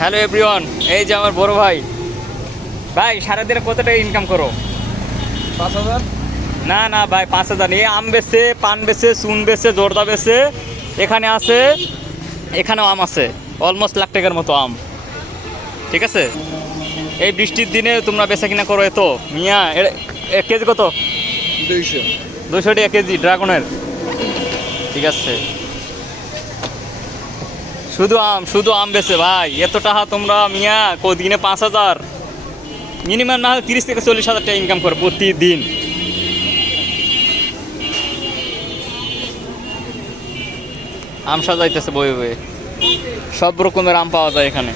Hello everyone এই যে আমার বড় ভাই। ভাই সারাদিনে কত টাকা ইনকাম করো? পাঁচ হাজার? না না ভাই পাঁচ হাজার এই আম বেছে পান বেচে চুন বেছে জর্দা বেচে এখানে আছে এখানেও আম আছে। অলমোস্ট লাখ টাকার মতো আম। ঠিক আছে? এই বৃষ্টির দিনে তোমরা বেচা কিনা করো এত। মিয়া এক কেজি কত? দুইশো। দুশো টাকা কেজি ড্রাগনের ঠিক আছে। শুধু আম শুধু আম বেছে ভাই। এত টাকা তোমরা মিয়া দিনে পাঁচ হাজার? মিনিমাম না হলে তিরিশ থেকে চল্লিশ হাজার টাকা ইনকাম করে প্রতিদিন। আম সাজাইতেছে বই বই সব রকমের আম পাওয়া যায় এখানে।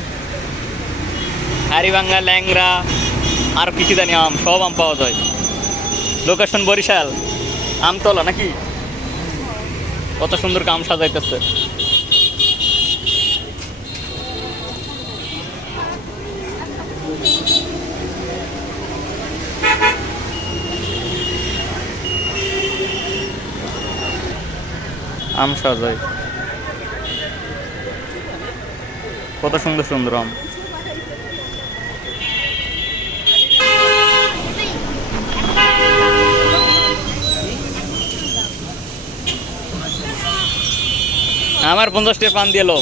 হারিবাঙ্গা ল্যাংরা আর কি কি জানি আম, সব আম পাওয়া যায়। লোকেশন বরিশাল। আমতলা নাকি? কত সুন্দর কাম সাজাইতেছে। আম সাজাই। কত সুন্দর সুন্দর আম। আমার পঞ্চাশ টাকা পান দিয়ে লো।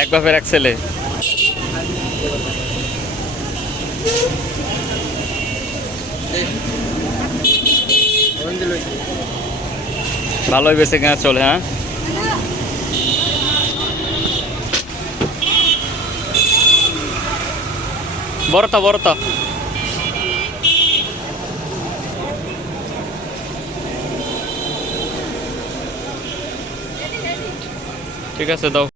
এক বাপের এক ছেলে। ভালোই বেছে কেনা চলে হ্যাঁ? বড়তা বড়তা ঠিক আছে দাও।